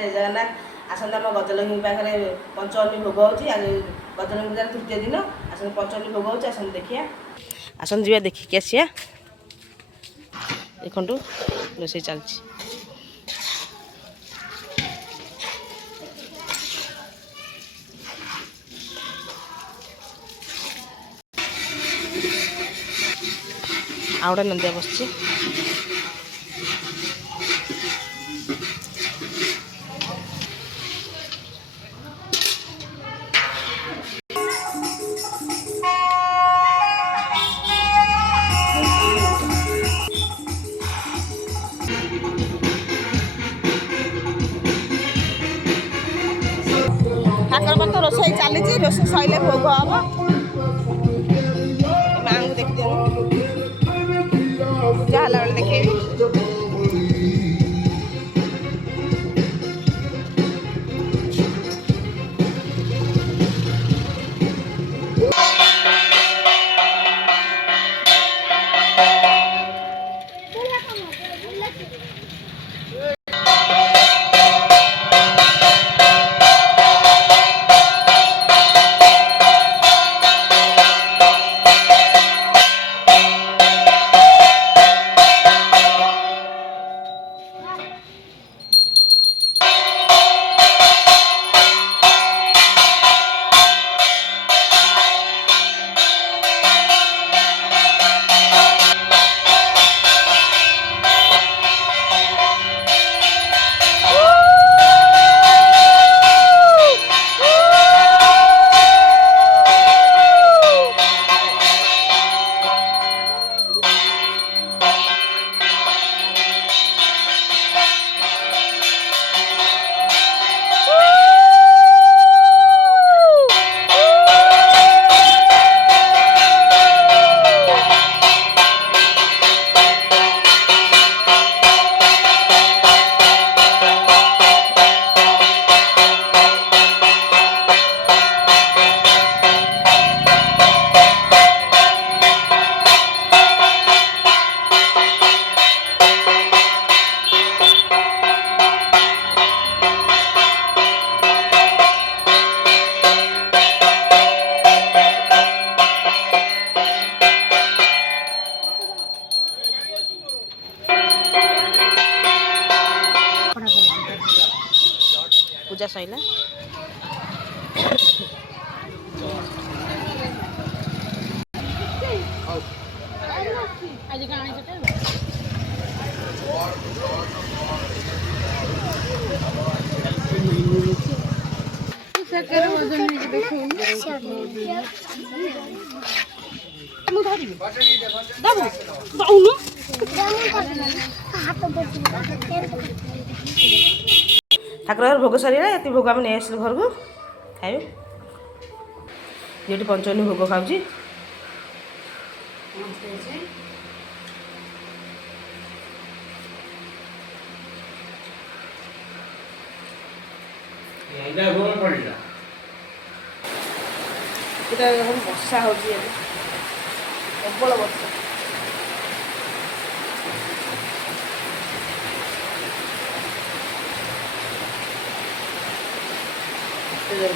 ଜୟ ଜଗନ୍ନାଥ। ଆସନ୍ତା ଆମ ଗଜଲକ୍ଷ୍ମୀ ପାଖରେ ପଞ୍ଚମୀ ଭୋଗ ହେଉଛି। ଆଜି ଗଜଲକ୍ଷ୍ମୀ ପୂଜାର ତୃତୀୟ ଦିନ ଆସନ୍ତା ପଞ୍ଚମୀ ଭୋଗ ହେଉଛି। ଆସନ୍ତୁ ଦେଖିବା, ଆସନ୍ତୁ ଯିବା ଦେଖିକି ଆସିବା। ଦେଖନ୍ତୁ ରୋଷେଇ ଚାଲିଛି। ଆଉ ଗୋଟେ ନନ୍ଦିଆ ବସିଛି। ଠାକୁର ପାଖ ରୋଷେଇ ଚାଲିଛି। ରୋଷେଇ ସରିଲେ ଭୋଗ ହବ। ମାଆଙ୍କୁ ଦେଖିଦିଅନ୍ତୁ, ପୂଜା ହେଲା ବେଳେ ଦେଖେଇବି। ପୂଜା ସଇଲା। ଆଜି କାଣା ସେଟା ସେକେର ଓଜନ ହେଇକି ଦେଖେଇନି। ମୁଁ ଧରିବି ଦବୁ ଦଉନୁ ଠାକୁର ଭୋଗ ସରିଲା। ଏତେ ଭୋଗ ଆମେ ନେଇ ଆସିଲୁ ଘରକୁ ଖାଇବୁ। ଯେଠି ପଞ୍ଚମୀ ଭୋଗ ଖାଉଛି। ବର୍ଷା ହଉଛି ଏବେ, ପ୍ରବଳ ବର୍ଷା।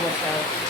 ବର୍ଷା ହଉଛି।